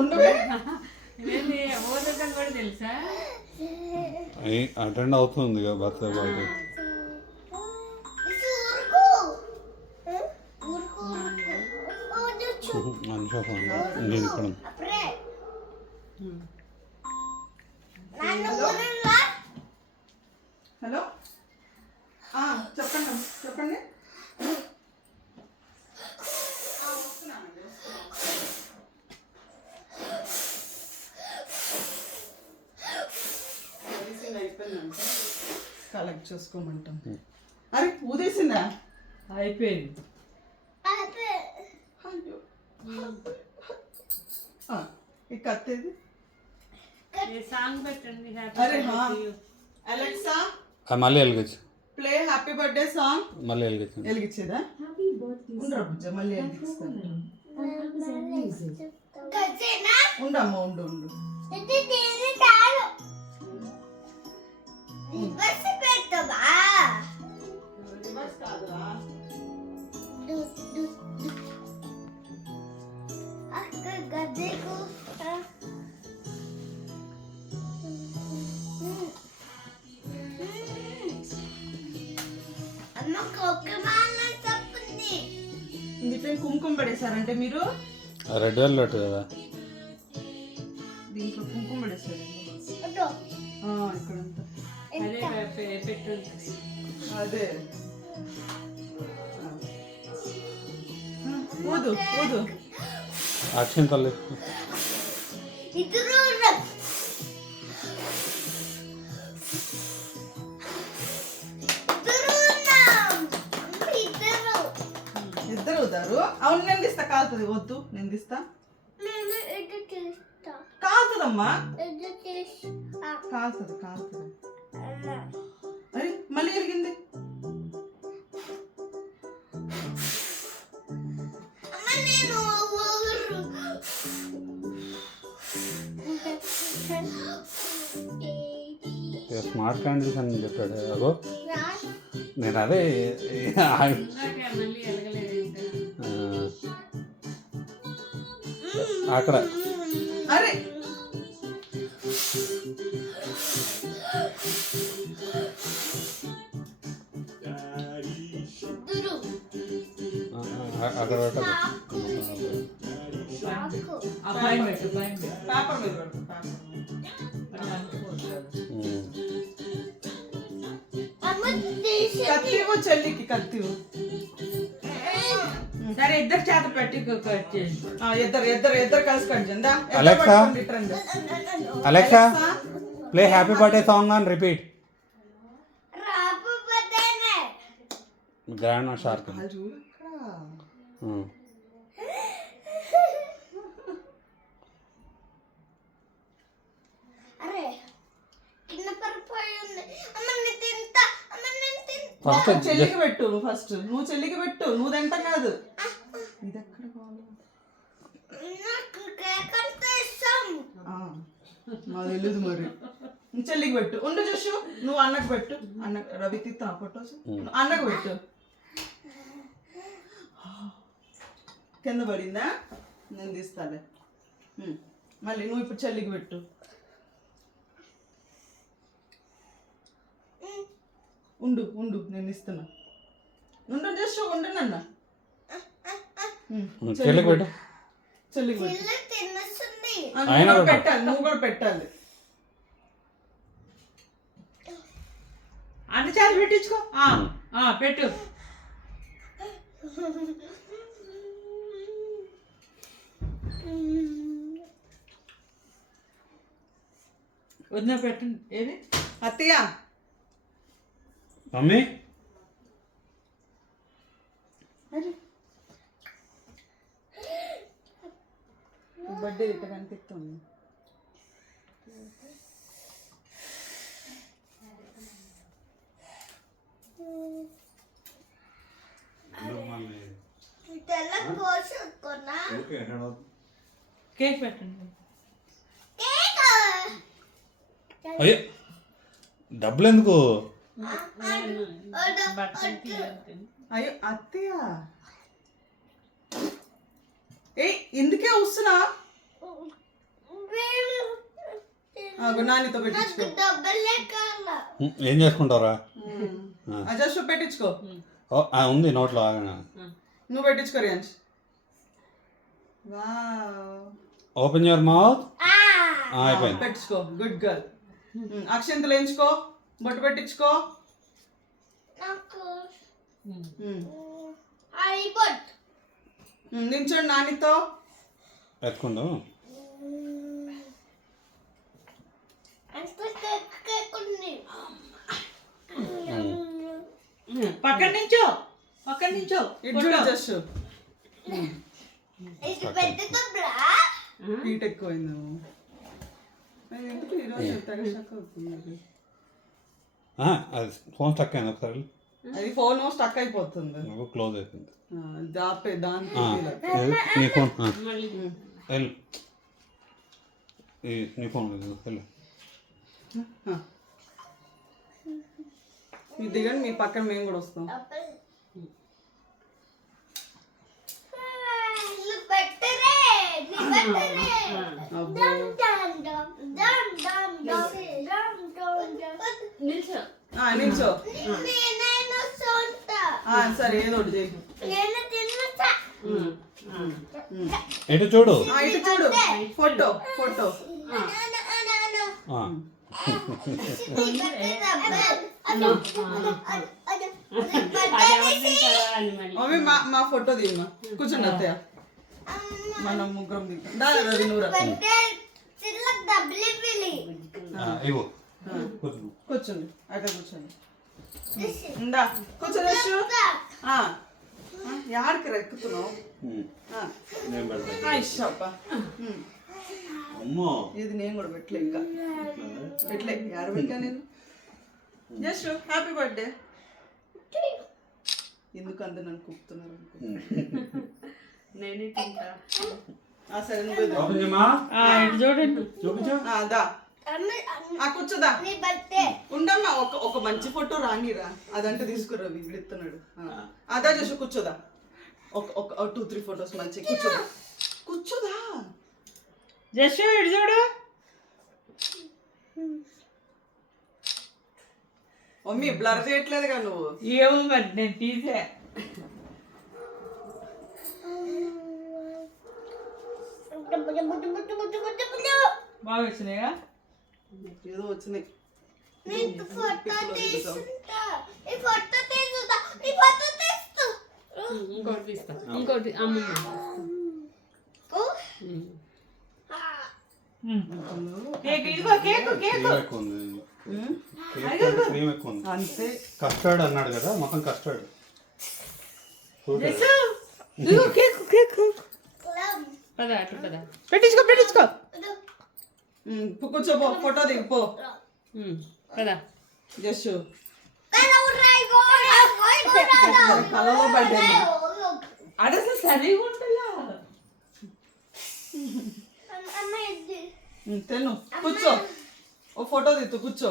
ఉండవే కూడా తెలుసా అటెండ్ అవుతుంది బర్త్డే పార్టీ. నేను ఇక్కడ హలో చెప్పండి చెప్పండి. కలెక్ట్ చేసుకోమంటాం. అరే ఊదేసిందా? అయిపోయింది. ఈ కత్తేది సాంగ్ పెట్టండి. అరే అలెక్సా మళ్ళీ వెలిగించు. Play happy birthday song. మళ్ళీ వెలిగించు. వెలిగించేదా? మళ్ళీ వెలిగిస్తాను. ఉండమ్మా ఉండు ఉండు. దీంట్లో కుంకుమ పడేసారంటే మీరు రెడ్ వెల్వెట్ కదా, దీంట్లో కుంకుమ పడేసారు ఇక్కడంతా. అదే ఊదు ఊదు. అక్షింతలు ఇద్దరు అవుతారు. అవును నేను తీస్తా. కాలుతుంది. వద్దు నేను తీస్తా. కాలుతుందమ్మా. కాలుతుంది కాలుతుంది. అరే మళ్ళీ ఎరిగింది. స్మార్ట్ క్యాండిల్స్ అని చెప్పాడు. అగో నేను అదే అక్కడ అరే అక్కడ పేపర్ మీద కత్తివు చెల్లికి కత్తివు. సరే ఇద్దరు చేత పెట్టి ఇద్దరు ఇద్దరు ఇద్దరు కలిసి కట్ చేయండి. Alexa Alexa play happy birthday song on repeat. Grand shark. చెల్లికి పెట్టు. ఫస్ట్ నువ్వు చెల్లికి పెట్టు. నువ్వు తింటా కాదు. ఇది ఎక్కడ నాకు తెలియదు మరి. చెల్లికి పెట్టు. ఉండు చూసు. నువ్వు అన్నకు పెట్టు. అన్న రవి తీస్తా ఫొటోస్. అన్నకు పెట్టు. కింద పడిందా? నేను తీస్తాలే. మళ్ళీ నువ్వు ఇప్పుడు చెల్లికి పెట్టు. ఉండు ఉండు నేను ఇస్తున్నా. ఉండు జస్ట్ ఉండు నాన్న. చెల్లికి పెట్టు. చెల్లికి పెట్టాలి. నువ్వు కూడా పెట్టాలి. అంత చేత పెట్టించుకో. పెట్టు. వదిన పెట్టండి. ఏది అత్తయ్య మమ్మీ బర్త్డే ఇట్లా కనిపిస్తుంది. కేక్ పెట్టండి. అయ్యో డబ్బులు ఎందుకు? అయ్యో అత్తయ్య ఏ ఇందుకే వస్తున్నా. నానితో పెట్టించుకో. ఏం చేసుకుంటారా జస్ట్ పెట్టించుకో. ఉంది నోట్లో ఆగనా. నువ్వు పెట్టించుకో రియాన్స్. వావ్. Open your mouth. అయిపోయింది. పెట్టించుకో. Good girl. అక్షంతలు వేయించుకో. బొట్టు పెట్టించుకో. నించోండి నానితో. ఎత్తుకుందాం. పక్కన నుంచో. ఇటు చూడు జస్ట్. హీట్ ఎక్కువైంది. ఎందుకు ఈరోజు తెగ షాక్ అవుతుంది. అది ఫోన్ స్టక్ అయింది ఒకసారి. అది ఫోన్ స్టక్ అయిపోతుంది. క్లోజ్ అయిపోయింది. దాంతో నీ ఫోన్ వెళ్ళు. నీ ఫోన్ వెళ్ళు. మీరు దిగండి, మీ పక్కన మేము కూడా వస్తాం. నిల్చో. సరే ఏదో ఒకటి చేయి. ఎటు చూడు. ఇటు చూడు. ఫోటో. మమ్మీ మా ఫోటో తీయమ్మా. కూర్చోండి అత్తయ్య. మనం ముగ్గురం దిగుతాం. రవి నూరా కూర్చోండి. అక్కడ కూర్చోండి. ఇందా కూర్చోచ్చు. యాడికి ఎక్కుతున్నావు? ఇది నేను కూడా పెట్టలే. ఇంకా పెట్టలే. యాడ పెట్టా నేను? Just happy birthday. ఎందుకు అంత నన్ను కూపుతున్నారు అనుకో. నేనే తింటా. సరే నువ్వు చూడండి. కూర్చోదా. ఉండమ్మా. ఒక మంచి ఫోటో రానిరా. అదంటే తీసుకురా. విడుతున్నాడు. అదా చేసి కూర్చోదా. ఒక 2-3 ఫొటోస్ మంచి. కూర్చోదా. జస్ట్ ఇటు చూడు. మమ్మీ బ్లర్ చేయట్లేదుగా నువ్వు. ఏమో మరి నేను తీసా. బాగా వచ్చినాయా? ఏదో వచ్చినాయి. ఇంకోటి అమ్మ అంతే. కస్టర్డ్ అన్నాడు కదా, మొత్తం కస్టర్డ్. పెట్టించుకో. కూర్చోపో. ఫోటో దిగిపో. జస్ట్ కలలో పడ్డాను. అడసలు సరిగా ఉంటుందా? తెను కూర్చో. ఓ ఫోటో దిత్తు. కూర్చో.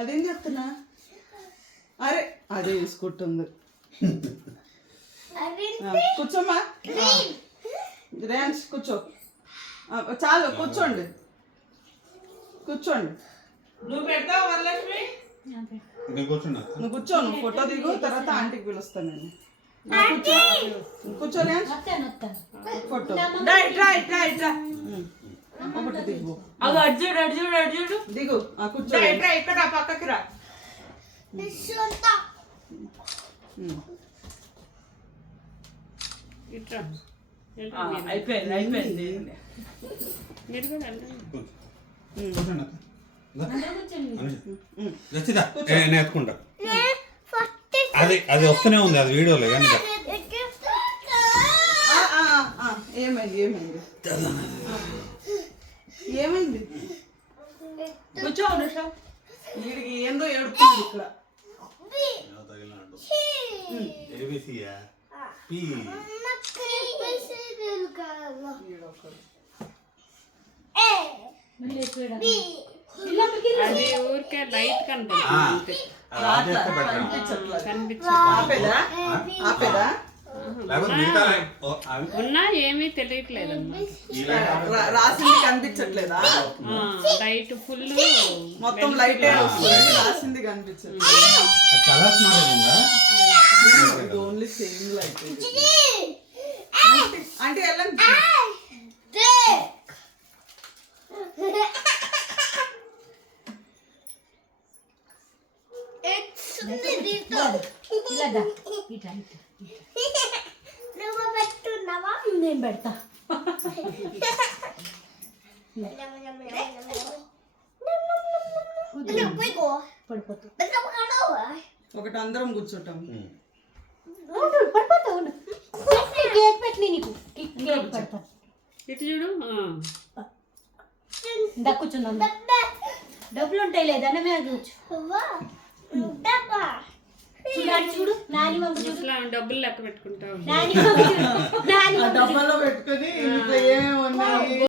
అదేం చెప్తున్నా? అరే అదే తీసుకుంటుంది. కూర్చోమ్మా. రేన్స్ కూర్చో. చాలు కూర్చోండి. నువ్వు పెడతావు వరలక్ష్మి. నువ్వు కూర్చో. నువ్వు ఫోటో దిగు. తర్వాత ఆంటీకి పిలుస్తాను నేను. కూర్చో రేన్స్. ఫోటో ఒకటి దిగు. అర్జుడు దిగు. కూర్చో. ఇక్కడ పక్కకి రా. అయిపోయింది. నేను ఎత్తుకుంటా. అది వస్తూనే ఉంది. అది వీడియోలో కానీ. ఏమైంది? కూర్చో. వీడికి ఏందో ఏడుతుంది ఇక్కడ. అది ఊరికే లైట్ కనిపిస్తుంది. ఆపేదా? లేకపోతే మిగతా ఉన్నా ఏమీ తెలియట్లేదమ్మా. రాసింది కనిపించట్లేదా? లైట్ ఫుల్ మొత్తం లైటే వస్తుంది, రాసింది కనిపించదు. చాలా స్మార్ట్ ఉందా? Only same light. అంటే ఎలా నువ్వు పెట్టున్నావా? నేను పెడతా. ఒకటి అందరం కూర్చుంటాం. కేక్ పెట్టి నీకు కేక్ పెడతా. ఇటు చూడు. కూర్చుందాం. డబ్బులు ఉంటాయి లేదా మీద కూర్చో. చూడాలి చూడు డబ్బులు లెక్క పెట్టుకుంటావు. డబ్బాలో పెట్టుకొని